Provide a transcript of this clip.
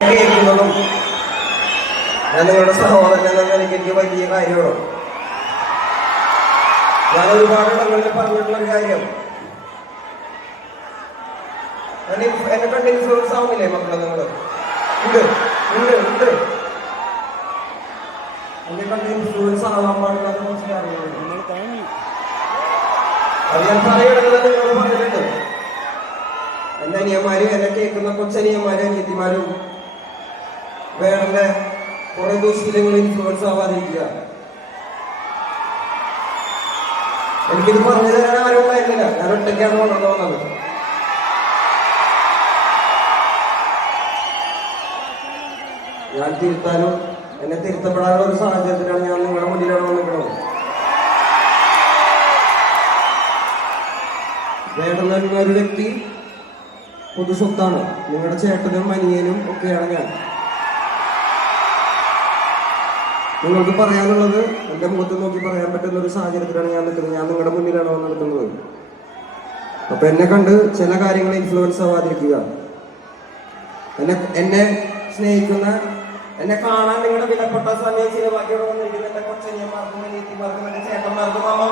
കേൾക്കുന്നതും ഞാൻ നിങ്ങളുടെ സഹോദരൻ എന്ന നിലയ്ക്ക് എനിക്ക് വലിയ കാര്യമാണ്. ഞാൻ ഒരുപാട് ഇടങ്ങളിൽ പറഞ്ഞിട്ടുള്ള ഒരു കാര്യം, എന്നെ കണ്ട് ഇൻഫ്ലുവൻസ് ആവുന്നില്ലേ മക്കളെ? നിങ്ങൾ ഉണ്ട് ഉണ്ട് ഉണ്ട് എന്നെ കണ്ട് ഇൻഫ്ലുവൻസ് ആവാൻ പാടില്ലാത്ത കുറച്ച് കാര്യങ്ങളുണ്ട്. അത് ഞാൻ പറയണത് നിങ്ങളോട് പറഞ്ഞിട്ടുണ്ട്. എന്റെ അനിയന്മാരും എന്നെ കേൾക്കുന്ന കൊച്ചനിയന്മാരും അനിയത്തിമാരും വേറെ കുറെ ദൂഷ്യങ്ങൾ ഇൻഫ്ലുവൻസ് ആവാതിരിക്കുക. എനിക്കിത് പറഞ്ഞു തരാൻ ആരും ഉണ്ടായിരുന്നില്ല. ഞാൻ ഒറ്റയ്ക്കാണ് വളർന്നു വന്നത്. ഞാൻ തിരുത്താനും എന്നെ തിരുത്തപ്പെടാനുള്ള ഒരു സാഹചര്യത്തിലാണ് ഞാൻ നിങ്ങളുടെ മുന്നിലാണ് വന്നിട്ടുള്ളത്. വേണമെന്ന ഒരു വ്യക്തി പൊതുസ്വത്താണ്. നിങ്ങളുടെ ചേട്ടനും അനിയനും ഒക്കെയാണ് ഞാൻ. നിങ്ങൾക്ക് പറയാനുള്ളത് എൻ്റെ മുഖത്ത് നോക്കി പറയാൻ പറ്റുന്ന ഒരു സാഹചര്യത്തിലാണ് ഞാൻ നിൽക്കുന്നത്. ഞാൻ നിങ്ങളുടെ മുന്നിലാണ് വന്ന് നിൽക്കുന്നത്. അപ്പൊ എന്നെ കണ്ട് ചില കാര്യങ്ങൾ ഇൻഫ്ലുവൻസ് ആവാതിരിക്കുക. എന്നെ സ്നേഹിക്കുന്ന, എന്നെ കാണാൻ നിങ്ങളുടെ വിലപ്പെട്ട സമയം ചിലവാക്കിയോടെ വന്നിരിക്കുന്ന എൻ്റെ കൊച്ചനിയന്മാർക്കും അനിയത്തിമാർക്കും എൻ്റെ ചേട്ടന്മാർക്കും അമ്മമാർക്കും